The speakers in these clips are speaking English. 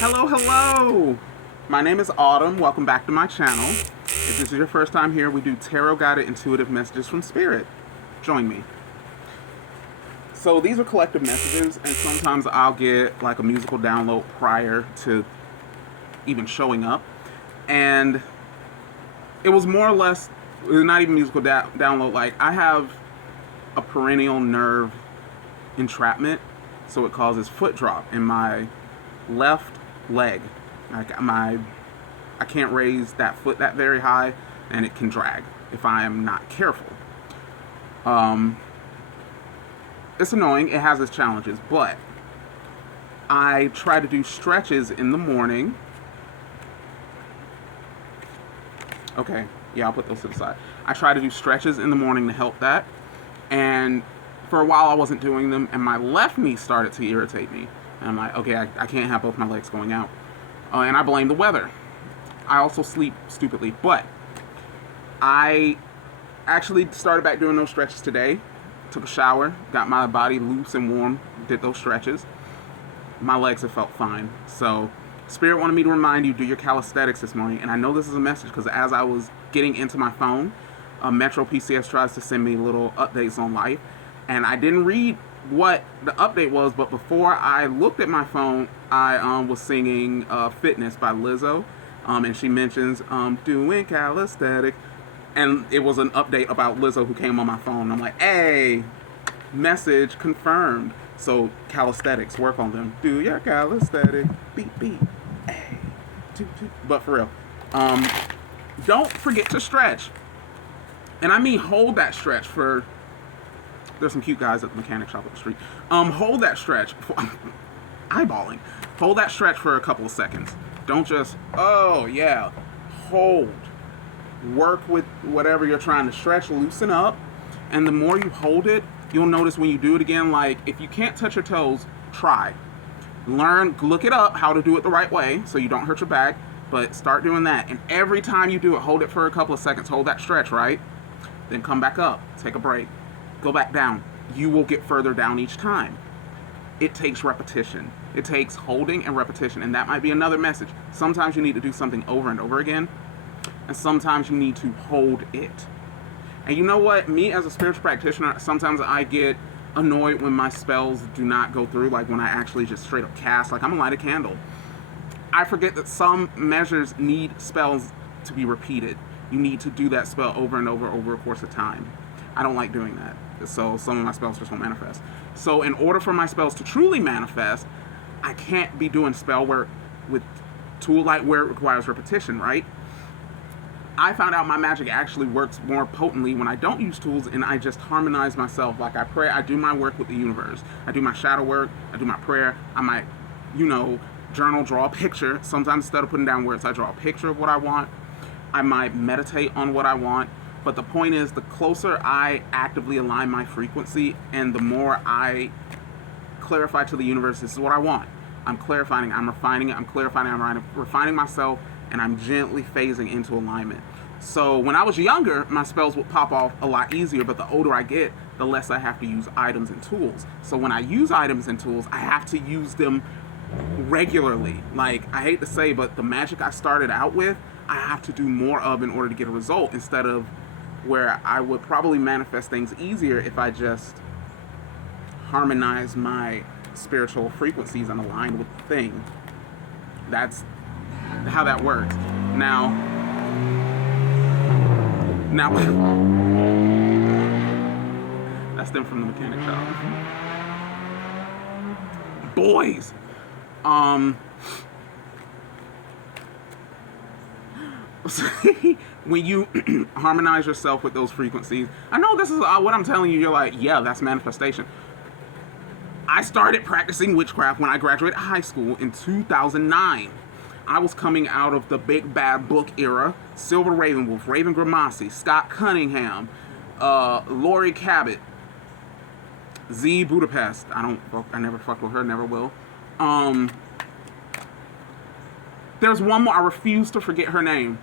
Hello, hello! My name is Autumn. Welcome back to my channel. If this is your first time here, we do tarot guided intuitive messages from Spirit. Join me. So these are collective messages, and sometimes I'll get like a musical download prior to even showing up. And it was more or less, not even musical download, like I have a perennial nerve entrapment, so it causes foot drop in my left leg. Like I can't raise that foot that very high, and it can drag if I am not careful. It's annoying. It has its challenges, but I try to do stretches in the morning. Okay, yeah, I'll put those to the side. I try to do stretches in the morning to help that, and for a while I wasn't doing them, and my left knee started to irritate me. And I'm like, okay, I can't have both my legs going out. And I blame the weather. I also sleep stupidly. But I actually started back doing those stretches today. Took a shower, got my body loose and warm, did those stretches. My legs have felt fine. So Spirit wanted me to remind you, do your calisthenics this morning. And I know this is a message because as I was getting into my phone, Metro PCS tries to send me little updates on life. And I didn't read what the update was, but before I looked at my phone, I was singing Fitness by Lizzo, and she mentions doing calisthenics, and it was an update about Lizzo who came on my phone. I'm like, hey, message confirmed. So calisthenics, work on them. Do your calisthenics, beat beat, hey, toot toot. But for real, don't forget to stretch, and I mean hold that stretch for. There's some cute guys at the mechanic shop up the street. Hold that stretch. Eyeballing. Hold that stretch for a couple of seconds. Don't just, oh yeah. Hold. Work with whatever you're trying to stretch, loosen up. And the more you hold it, you'll notice when you do it again, like if you can't touch your toes, try. Learn, look it up, how to do it the right way so you don't hurt your back. But start doing that. And every time you do it, hold it for a couple of seconds. Hold that stretch, right? Then come back up. Take a break. Go back down. You will get further down each time. It takes repetition. It takes holding and repetition, and that might be another message. Sometimes you need to do something over and over again, and sometimes you need to hold it. And you know what? Me as a spiritual practitioner, sometimes I get annoyed when my spells do not go through, like when I actually just straight up cast, like I'm gonna light a candle. I forget that some measures need spells to be repeated. You need to do that spell over and over a course of time. I don't like doing that. So some of my spells just won't manifest. So in order for my spells to truly manifest, I can't be doing spell work with tool light where it requires repetition, right? I found out my magic actually works more potently when I don't use tools and I just harmonize myself. Like I pray, I do my work with the universe. I do my shadow work, I do my prayer. I might, journal, draw a picture. Sometimes instead of putting down words, I draw a picture of what I want. I might meditate on what I want. But the point is, the closer I actively align my frequency and the more I clarify to the universe, this is what I want. I'm clarifying, I'm refining it, I'm clarifying, I'm refining myself, and I'm gently phasing into alignment. So when I was younger, my spells would pop off a lot easier, but the older I get, the less I have to use items and tools. So when I use items and tools, I have to use them regularly. Like, I hate to say, but the magic I started out with, I have to do more of in order to get a result, instead of where I would probably manifest things easier if I just harmonize my spiritual frequencies and align with the thing. That's how that works. Now, that's them from the mechanic shop. Boys! When you harmonize yourself with those frequencies, I know this is what I'm telling you, you're like, yeah, that's manifestation. I started practicing witchcraft when I graduated high school in 2009. I was coming out of the big bad book era. Silver Ravenwolf, Raven Grimassi, Scott Cunningham, Lori Cabot, Z Budapest. I never fucked with her, never will. There's one more, I refuse to forget her name.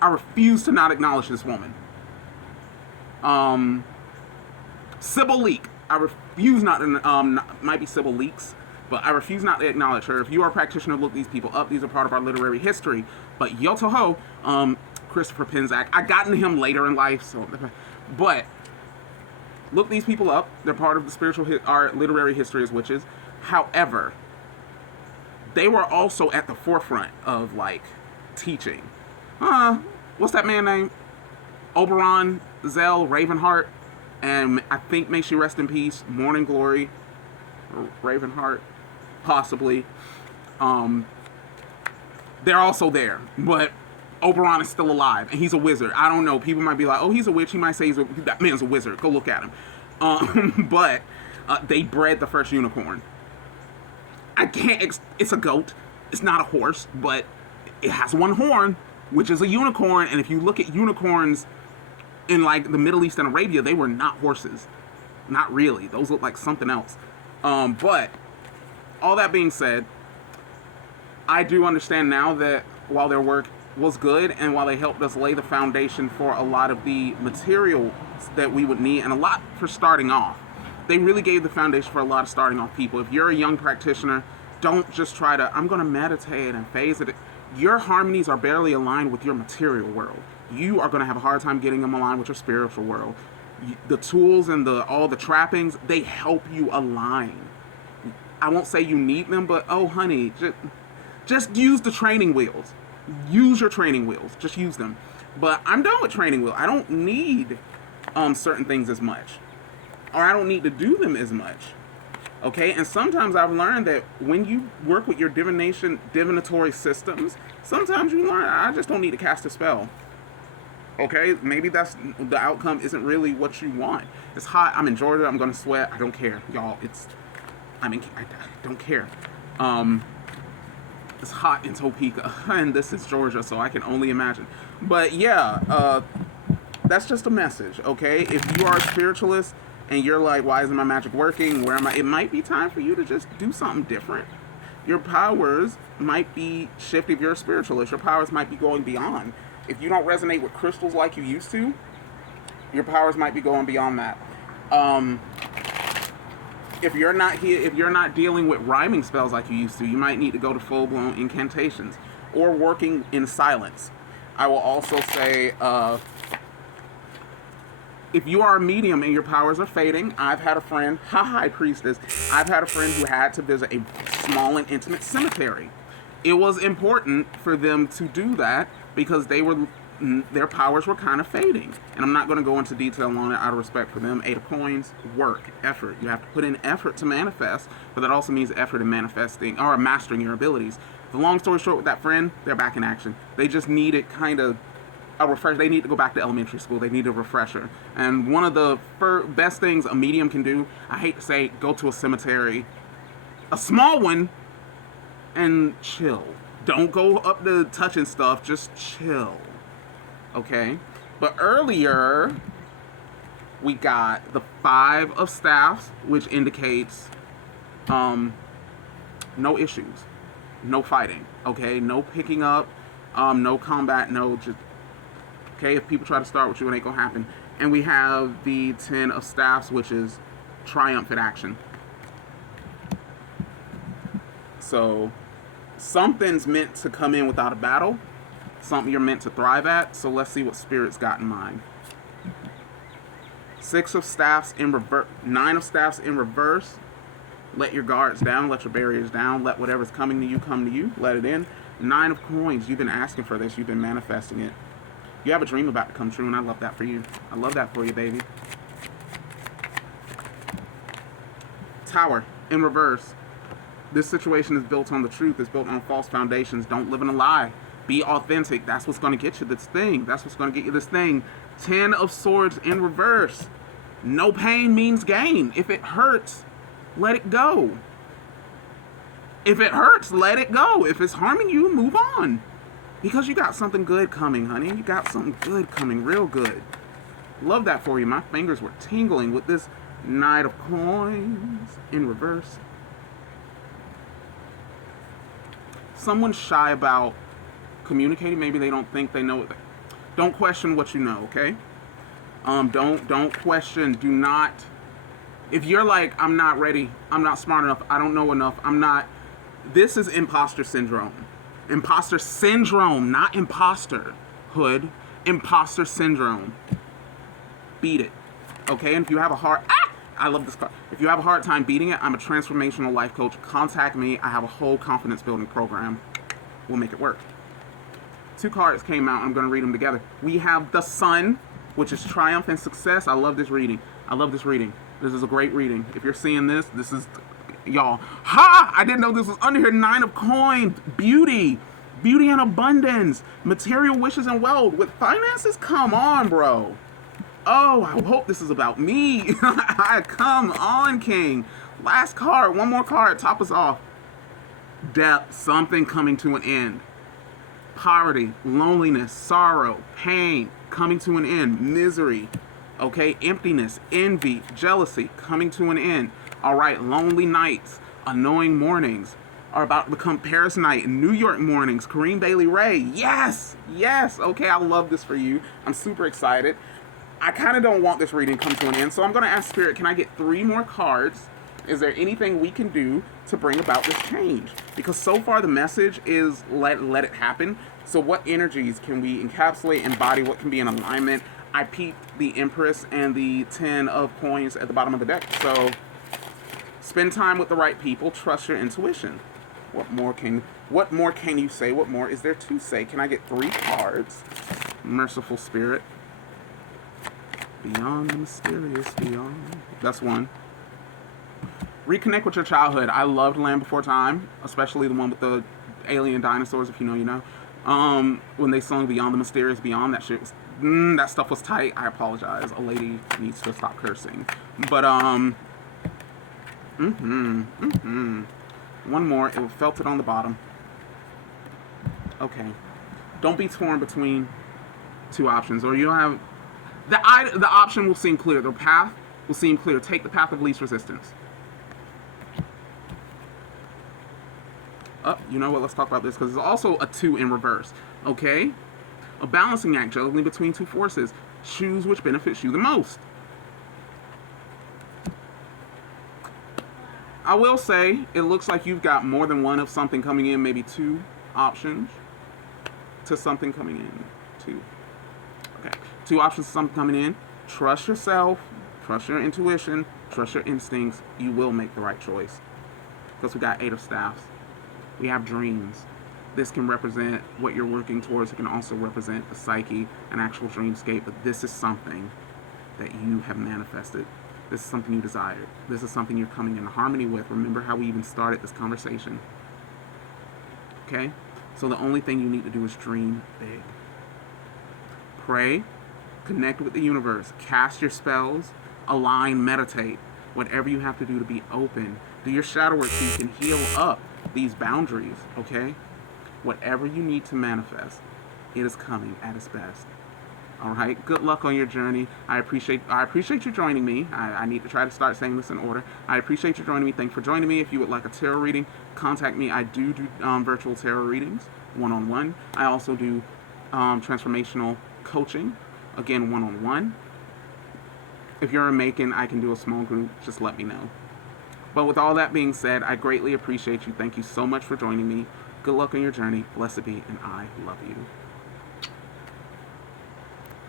I refuse to not acknowledge this woman. Sybil Leek. I refuse not to, might be Sybil Leeks, but I refuse not to acknowledge her. If you are a practitioner, look these people up. These are part of our literary history. But Yoto Ho, Christopher Penczak, I got into him later in life, so, but look these people up. They're part of the our literary history as witches. However, they were also at the forefront of, like, teaching. What's that man name? Oberon Zell Ravenheart, and I think, may she rest in peace, Morning Glory Ravenheart, possibly. They're also there, but Oberon is still alive, and he's a wizard. I don't know. People might be like, oh, he's a witch. He might say that man's a wizard. Go look at him. But they bred the first unicorn. I can't. It's a goat. It's not a horse, but it has one horn, which is a unicorn. And if you look at unicorns in, like, the Middle East and Arabia, they were not horses. Not really. Those look like something else. But all that being said, I do understand now that while their work was good and while they helped us lay the foundation for a lot of the materials that we would need and a lot for starting off, they really gave the foundation for a lot of starting off people. If you're a young practitioner, don't just try to, I'm going to meditate and phase it. Your harmonies are barely aligned with your material world. You are going to have a hard time getting them aligned with your spiritual world. The tools and all the trappings, they help you align. I won't say you need them, but oh honey, just use the training wheels. Use your training wheels. Just use them. But I'm done with training wheels. I don't need certain things as much. Or I don't need to do them as much. Okay? And sometimes I've learned that when you work with your divinatory systems, sometimes you learn, I just don't need to cast a spell. Okay? Maybe that's the outcome isn't really what you want. It's hot. I'm in Georgia. I'm going to sweat. I don't care. Y'all, I don't care. It's hot in Topeka, and this is Georgia, so I can only imagine. But yeah, that's just a message, okay? If you are a spiritualist and you're like, why isn't my magic working? Where am I? It might be time for you to just do something different. Your powers might be shifting. If you're a spiritualist, your powers might be going beyond. If you don't resonate with crystals like you used to, your powers might be going beyond that. If you're not dealing with rhyming spells like you used to, you might need to go to full-blown incantations or working in silence. I will also say, if you are a medium and your powers are fading, I've had a friend, high priestess, I've had a friend who had to visit a small and intimate cemetery. It was important for them to do that because their powers were kind of fading. And I'm not going to go into detail on it out of respect for them. 8 of Coins, work, effort. You have to put in effort to manifest, but that also means effort in manifesting or mastering your abilities. The long story short with that friend, they're back in action. They just needed kind of a refresh. They need to go back to elementary school. They need a refresher. And one of the best things a medium can do, I hate to say, go to a cemetery, a small one, and chill. Don't go up to touching stuff, just chill. Okay? But earlier, we got the 5 of Staffs, which indicates no issues. No fighting. Okay? No picking up. No combat. No just... Okay? If people try to start with you, it ain't gonna happen. And we have the 10 of Staffs, which is triumphant action. So, something's meant to come in without a battle. Something you're meant to thrive at. So let's see what Spirit's got in mind. 6 of Staffs in reverse. 9 of Staffs in reverse. Let your guards down. Let your barriers down. Let whatever's coming to you come to you. Let it in. 9 of Coins. You've been asking for this. You've been manifesting it. You have a dream about to come true, and I love that for you. I love that for you, baby. Tower in reverse. This situation is built on the truth. It's built on false foundations. Don't live in a lie. Be authentic. That's what's going to get you this thing. That's what's going to get you this thing. 10 of Swords in reverse. No pain means gain. If it hurts, let it go. If it hurts, let it go. If it's harming you, move on. Because you got something good coming, honey. You got something good coming. Real good. Love that for you. My fingers were tingling with this Knight of Coins in reverse. Someone's shy about communicating. Maybe they don't think they know it. Don't question what you know, okay? Don't question. Do not If you're like, I'm not ready, I'm not smart enough, I don't know enough, this is imposter syndrome. Imposter syndrome, not imposterhood. Imposter syndrome. Beat it. Okay? And if you have a I love this card. If you have a hard time beating it, I'm a transformational life coach. Contact me. I have a whole confidence building program. We'll make it work. 2 cards came out. I'm going to read them together. We have the Sun, which is triumph and success. I love this reading. This is a great reading. If you're seeing this is, y'all. Ha! I didn't know this was under here. 9 of coins. Beauty and abundance. Material wishes and wealth. With finances? Come on, bro. Oh, I hope this is about me. Come on, King. Last card. One more card. Top us off. Death. Something coming to an end. Poverty. Loneliness. Sorrow. Pain. Coming to an end. Misery. Okay. Emptiness. Envy. Jealousy. Coming to an end. All right. Lonely nights. Annoying mornings are about to become Paris night. New York mornings. Kareem Bailey Ray. Yes. Okay. I love this for you. I'm super excited. I kind of don't want this reading to come to an end, so I'm going to ask Spirit, can I get 3 more cards? Is there anything we can do to bring about this change? Because so far the message is let it happen. So what energies can we encapsulate, embody, what can be in alignment? I peeped the Empress and the 10 of coins at the bottom of the deck. So spend time with the right people, trust your intuition. What more can you say? What more is there to say? Can I get 3 cards? Merciful Spirit. Beyond the mysterious, beyond. That's 1. Reconnect with your childhood. I loved Land Before Time, especially the one with the alien dinosaurs, if you know, you know. When they sung Beyond the Mysterious Beyond, that shit was, that stuff was tight. I apologize. A lady needs to stop cursing. But, one more. It felt it on the bottom. Okay. Don't be torn between 2 options, or you don't have... The option will seem clear. The path will seem clear. Take the path of least resistance. You know what? Let's talk about this, because there's also a 2 in reverse. Okay? A balancing act, juggling between 2 forces. Choose which benefits you the most. I will say, it looks like you've got more than one of something coming in, maybe 2 options to something coming in. 2. Okay. 2 options to something coming in. Trust yourself. Trust your intuition. Trust your instincts. You will make the right choice. Because we got 8 of staffs. We have dreams. This can represent what you're working towards. It can also represent the psyche, an actual dreamscape. But this is something that you have manifested. This is something you desired. This is something you're coming in harmony with. Remember how we even started this conversation. Okay? So the only thing you need to do is dream big. Pray. Connect with the universe. Cast your spells. Align. Meditate. Whatever you have to do to be open. Do your shadow work so you can heal up these boundaries. Okay? Whatever you need to manifest, it is coming at its best. All right. Good luck on your journey. I appreciate you joining me. I need to try to start saying this in order. I appreciate you joining me. Thanks for joining me. If you would like a tarot reading, contact me. I do virtual tarot readings, one-on-one. I also do transformational coaching, again, one-on-one. If you're in Macon, I can do a small group. Just let me know. But with all that being said, I greatly appreciate you. Thank you so much for joining me. Good luck on your journey. Blessed be, and I love you.